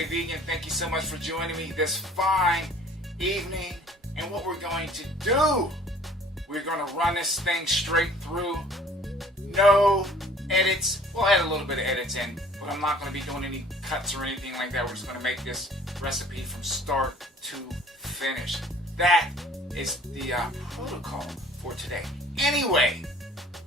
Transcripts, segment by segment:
Sensei Vegan. Thank you so much for joining me this fine evening. And what we're going to do, we're going to run this thing straight through. No edits. We'll add a little bit of edits in, but I'm not going to be doing any cuts or anything like that. We're just going to make this recipe from start to finish. That is the protocol for today. Anyway,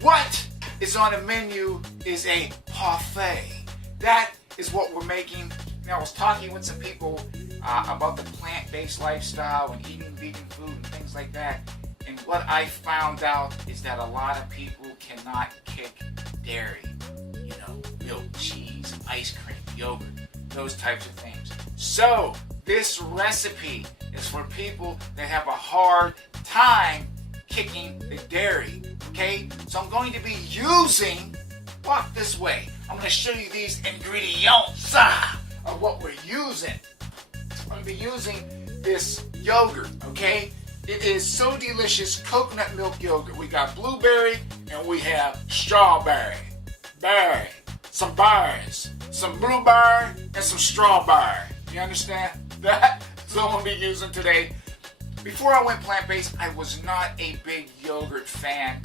what is on the menu is a parfait. That is what we're making. Now, I was talking with some people about the plant-based lifestyle and eating vegan food and things like that. And what I found out is that a lot of people cannot kick dairy. You know, milk, cheese, ice cream, yogurt, those types of things. So, this recipe is for people that have a hard time kicking the dairy. Okay? So I'm going to be using, walk this way. I'm going to show you these ingredients of what we're using. I'm going to be using this yogurt, okay? It is so delicious, coconut milk yogurt. We got blueberry and we have strawberry, berry, some berries, some blueberry, and some strawberry. You understand? That's what I'm going to be using today. Before I went plant-based, I was not a big yogurt fan.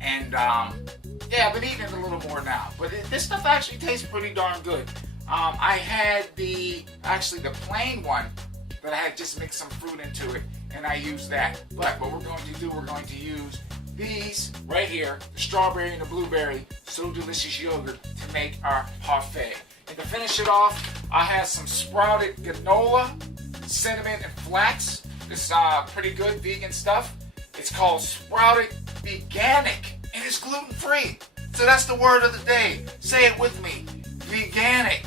And, yeah, I've been eating it a little more now. But this stuff actually tastes pretty darn good. I had the plain one, but I had just mixed some fruit into it, and I used that. But what we're going to do, we're going to use these right here, the strawberry and the blueberry, so delicious yogurt, to make our parfait. And to finish it off, I have some sprouted granola, cinnamon, and flax. This is pretty good vegan stuff. It's called sprouted veganic, and it's gluten-free. So that's the word of the day. Say it with me. Veganic.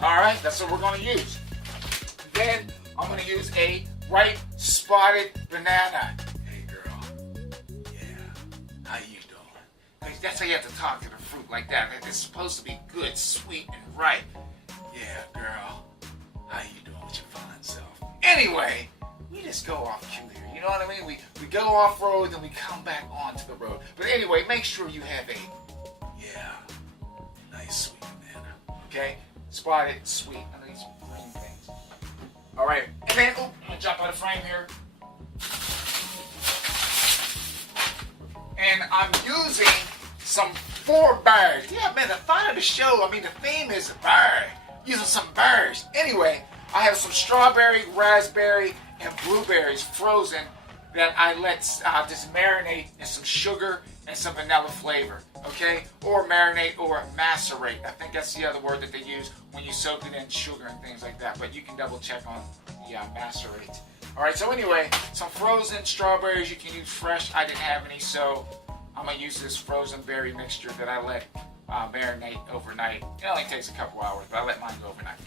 Alright, that's what we're going to use. Then I'm going to use a ripe spotted banana. Hey girl. Yeah. How you doing? That's how you have to talk to the fruit like that. It's supposed to be good, sweet, and ripe. Yeah, girl. How you doing with your fine self? Anyway, we just go off cue here. You know what I mean? We go off road, then we come back onto the road. But anyway, make sure you have a nice sweet banana. Okay? Spotted, sweet. None of these green things. Alright. And then, I'm going to jump out of frame here. And I'm using some 4 berries. Yeah, man, the thought of the show, the theme is berry. Using some berries. Anyway, I have some strawberry, raspberry, and blueberries frozen that I let just marinate in some sugar and some vanilla flavor, okay? Or marinate or macerate. I think that's the other word that they use when you soak it in sugar and things like that, but you can double check on the macerate. All right, so anyway, some frozen strawberries. You can use fresh. I didn't have any, so I'm gonna use this frozen berry mixture that I let marinate overnight. It only takes a couple hours, but I let mine go overnight.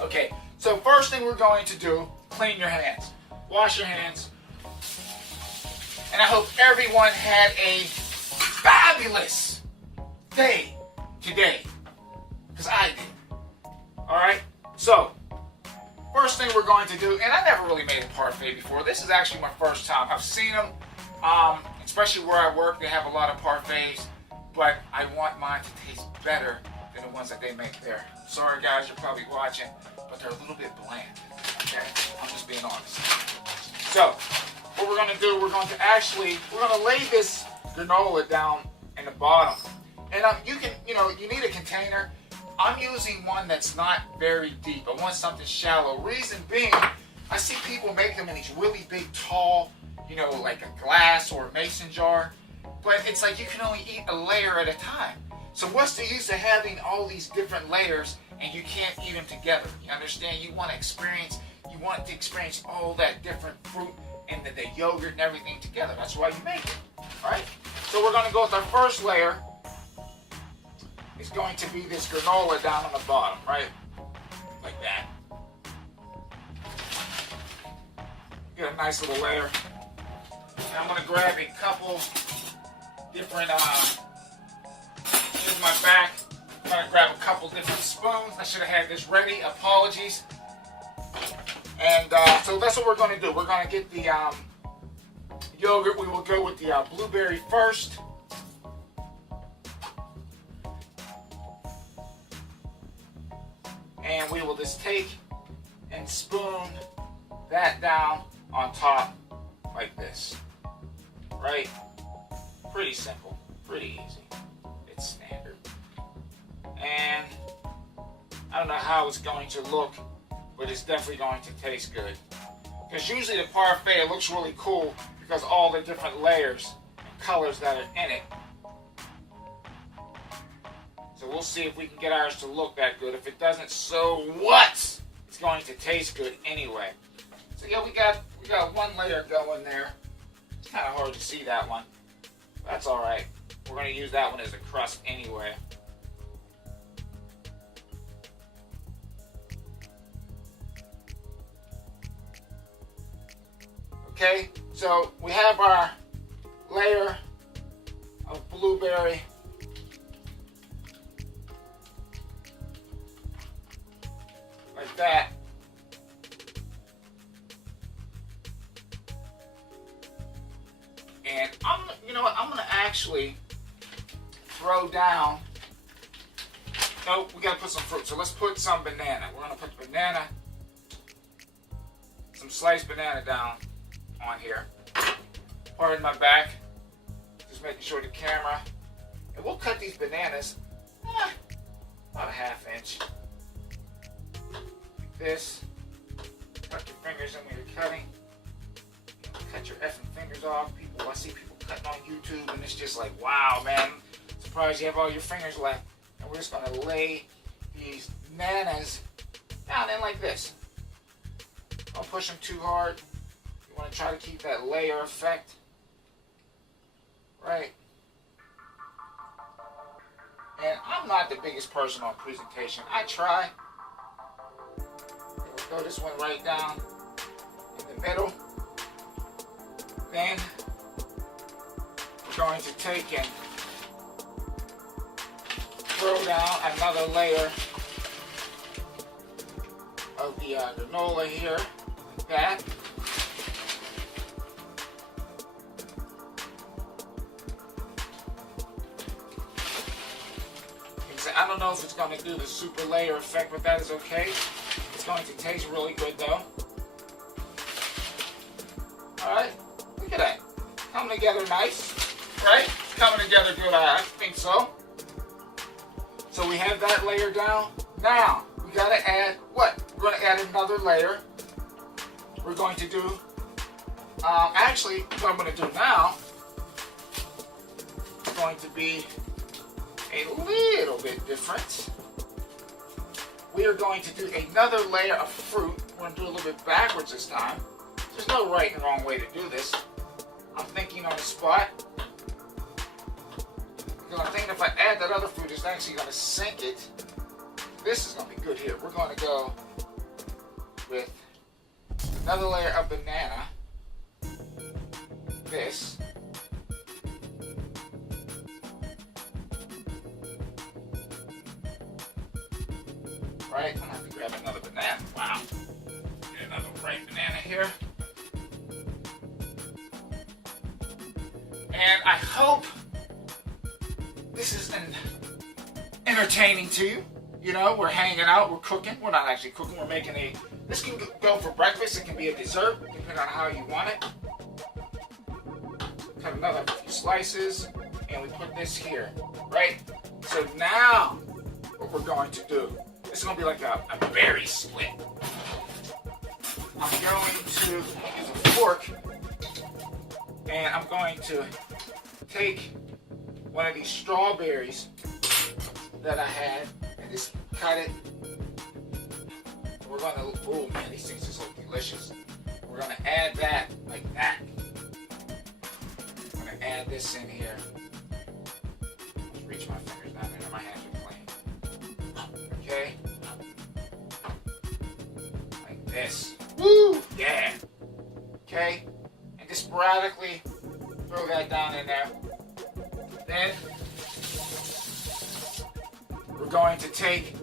Okay, so first thing we're going to do, clean your hands. Wash your hands. And I hope everyone had a fabulous day today. Because I did. Alright? So, first thing we're going to do, and I never really made a parfait before. This is actually my first time. I've seen them, especially where I work, they have a lot of parfaits. But I want mine to taste better than the ones that they make there. Sorry guys, you're probably watching, but they're a little bit bland. Okay? I'm just being honest. So, what we're going to do, we're going to lay this granola down in the bottom. And you need a container. I'm using one that's not very deep. I want something shallow. Reason being, I see people make them in these really big, tall, like a glass or a mason jar. But it's like you can only eat a layer at a time. So what's the use of having all these different layers and you can't eat them together? You understand? You want to experience all that different fruit and the yogurt and everything together. That's why you make it. Alright? So we're going to go with our first layer. It's going to be this granola down on the bottom, right? Like that. Get a nice little layer. And I'm going to grab a couple different, here's my back. I'm going to grab a couple different spoons. I should have had this ready. Apologies. And so that's what we're going to do. We're going to get the yogurt. We will go with the blueberry first. take and spoon that down on top like this. Right? Pretty simple. Pretty easy. It's standard. And I don't know how it's going to look, but it's definitely going to taste good. Because usually the parfait looks really cool because all the different layers and colors that are in it. So we'll see if we can get ours to look that good. If it doesn't, so what? It's going to taste good anyway. So yeah, we got one layer going there. It's kind of hard to see that one. That's alright. We're going to use that one as a crust anyway. Okay, so we have our layer of blueberry. Like that. And you know what, I'm gonna actually throw down, nope, we gotta put some fruit. So let's put some banana. We're gonna put the banana, some sliced banana down on here. Pardon my back, just making sure the camera, and we'll cut these bananas about a ½ inch. Like this. Cut your fingers in when you're cutting. Cut your effing fingers off. I see people cutting on YouTube and it's just like, wow, man, surprised you have all your fingers left. And we're just gonna lay these bananas down in like this. Don't push them too hard. You want to try to keep that layer effect, right? And I'm not the biggest person on presentation. I try. We'll throw this one right down in the middle. Then we're going to take and throw down another layer of the granola here, like that. I don't know if it's going to do the super layer effect, but that is okay. It's going to taste really good though. Alright, look at that. Coming together nice, right? Coming together good, I think so. So we have that layer down. Now, we got to add what? We're going to add another layer. We're going to do, actually, what I'm going to do now is going to be a little bit different. We are going to do another layer of fruit. We're going to do a little bit backwards this time. There's no right and wrong way to do this. I'm thinking on the spot. Because I'm thinking if I add that other fruit, it's actually going to sink it. This is going to be good here. We're going to go with another layer of banana. This. Right, I'm gonna have to grab another banana. Wow. Get another ripe banana here. And I hope this is entertaining to you. You know, we're hanging out, we're cooking. We're not actually cooking, we're making this can go for breakfast, it can be a dessert, depending on how you want it. Cut another few slices, and we put this here, right? So now, what we're going to do, this is going to be like a berry split. I'm going to use a fork, and I'm going to take one of these strawberries that I had, and just cut it. We're going to, oh man, these things just look delicious. We're going to add that like that. I'm going to add this in here. Just reach my fingers down there, my hands are clean. Okay? Like this. Woo! Yeah! Okay? And just sporadically throw that down in there. Then we're going to take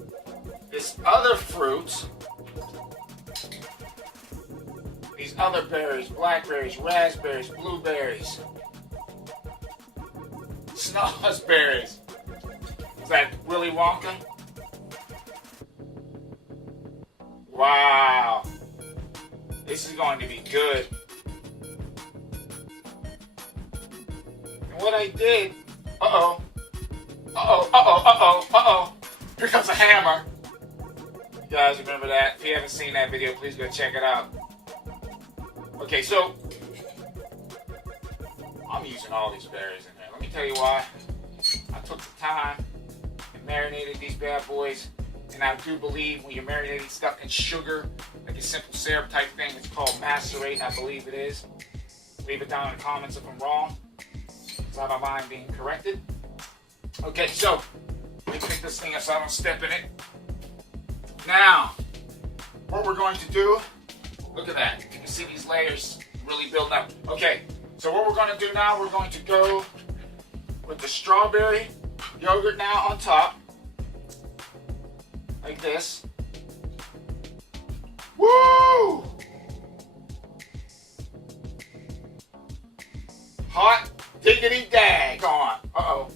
this other fruit, these other berries, blackberries, raspberries, blueberries, snozberries. Is that Willy Wonka? This is going to be good. And what I did, here comes a hammer. You guys remember that? If you haven't seen that video, please go check it out. Okay, so I'm using all these berries in there. Let me tell you why. I took the time and marinated these bad boys. And I do believe when you're marinating stuff in sugar, like a simple syrup type thing, it's called macerate, I believe it is. Leave it down in the comments if I'm wrong. So I don't mind being corrected. Okay, so let me pick this thing up so I don't step in it. Now, what we're going to do, look at that. You can see these layers really build up. Okay, so what we're going to do now, we're going to go with the strawberry yogurt now on top. Like this. Woo! Hot diggity daggone.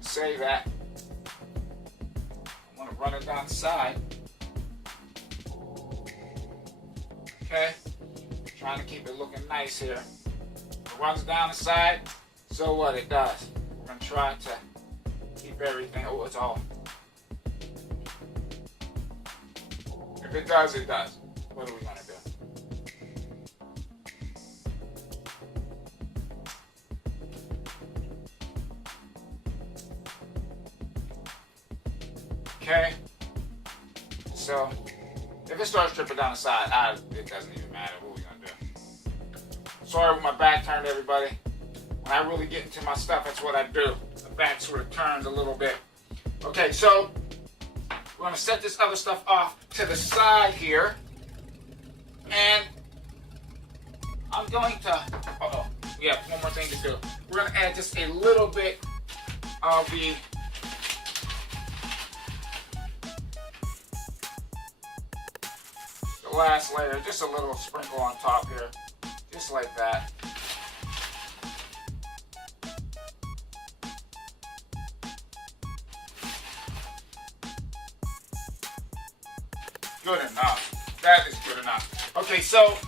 Save that. I want to run it down the side. Okay. Trying to keep it looking nice here. It runs down the side. So what it does. We're going to try to keep everything. Oh, it's all. If it does, it does. What are we going to do? Okay. So, if it starts dripping down the side, it doesn't even matter. What are we going to do? Sorry with my back turned, everybody. When I really get into my stuff, that's what I do. The back sort of turns a little bit. Okay, so we're going to set this other stuff off to the side here. And I'm going to, we have one more thing to do. We're going to add just a little bit of the last layer, just a little sprinkle on top here, just like that. Good enough. That is good enough. Okay, so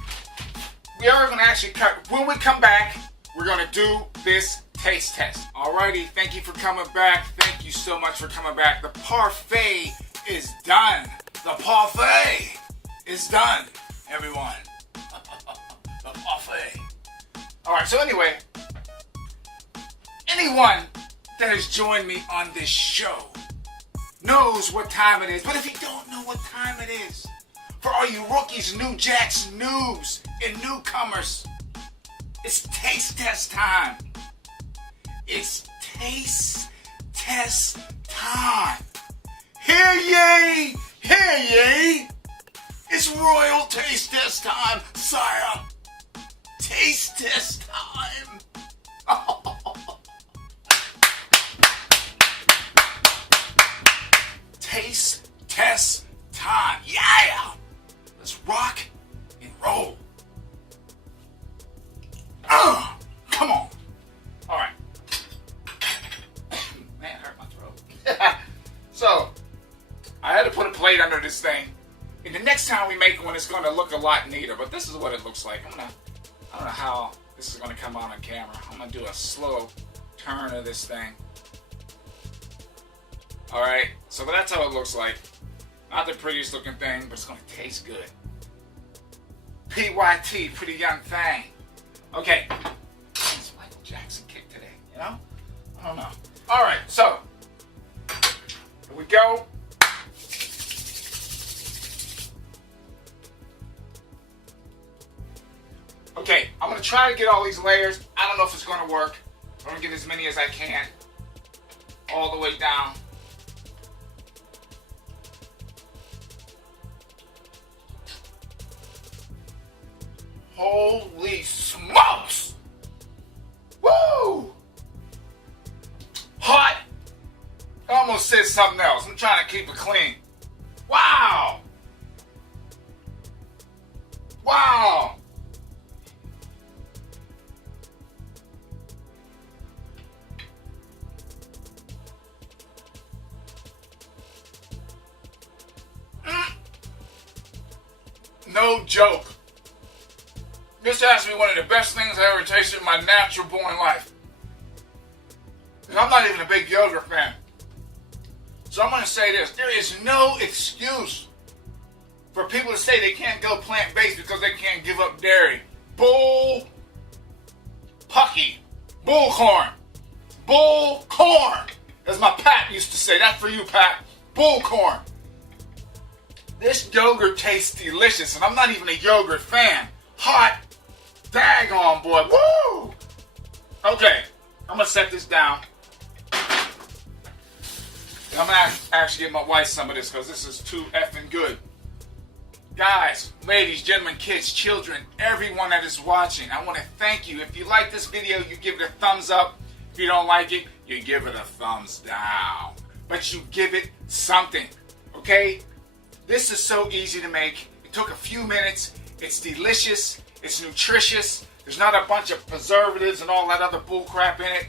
we are going to actually cut. When we come back, we're going to do this taste test. Alrighty, thank you for coming back. Thank you so much for coming back. The parfait is done. The parfait is done, everyone. The parfait. Alright, so anyway, anyone that has joined me on this show knows what time it is. But if you don't know what time it is, for all you rookies, new jacks, noobs, and newcomers, it's taste test time. It's taste test time. Hear ye! Hear ye! It's royal taste test time, sire. Taste test time. Taste test time. Yeah! Let's rock and roll. Come on. All right. Man, it hurt my throat. So, I had to put a plate under this thing. And the next time we make one, it's going to look a lot neater. But this is what it looks like. I don't know how this is going to come out on camera. I'm going to do a slow turn of this thing. Alright, so that's how it looks like. Not the prettiest looking thing, but it's going to taste good. PYT, pretty young thing. Okay. It's Michael Jackson kick today, you know? I don't know. Alright, so. Here we go. Okay, I'm going to try to get all these layers. I don't know if it's going to work. I'm going to get as many as I can. All the way down. Holy smokes! Woo! Hot! I almost said something else. I'm trying to keep it clean. Wow! Wow! No joke. This has to be one of the best things I ever tasted in my natural born life. And I'm not even a big yogurt fan. So I'm going to say this. There is no excuse for people to say they can't go plant-based because they can't give up dairy. Bull pucky. Bull corn. Bull corn. As my Pat used to say. That's for you, Pat. Bull corn. This yogurt tastes delicious, and I'm not even a yogurt fan. Hot. Daggone, boy. Woo! Okay. I'm going to set this down. I'm going to actually give my wife some of this because this is too effing good. Guys, ladies, gentlemen, kids, children, everyone that is watching, I want to thank you. If you like this video, you give it a thumbs up. If you don't like it, you give it a thumbs down. But you give it something, okay? This is so easy to make. It took a few minutes. It's delicious. It's nutritious. There's not a bunch of preservatives and all that other bull crap in it.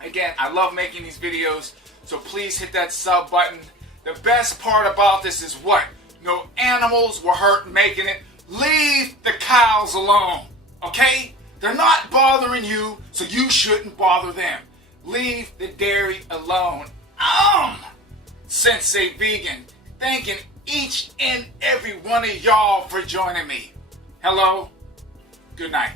Again, I love making these videos. So please hit that sub button. The best part about this is what? No animals were hurt making it. Leave the cows alone, okay? They're not bothering you, so you shouldn't bother them. Leave the dairy alone. Sensei Vegan, thanking each and every one of y'all for joining me. Hello, good night.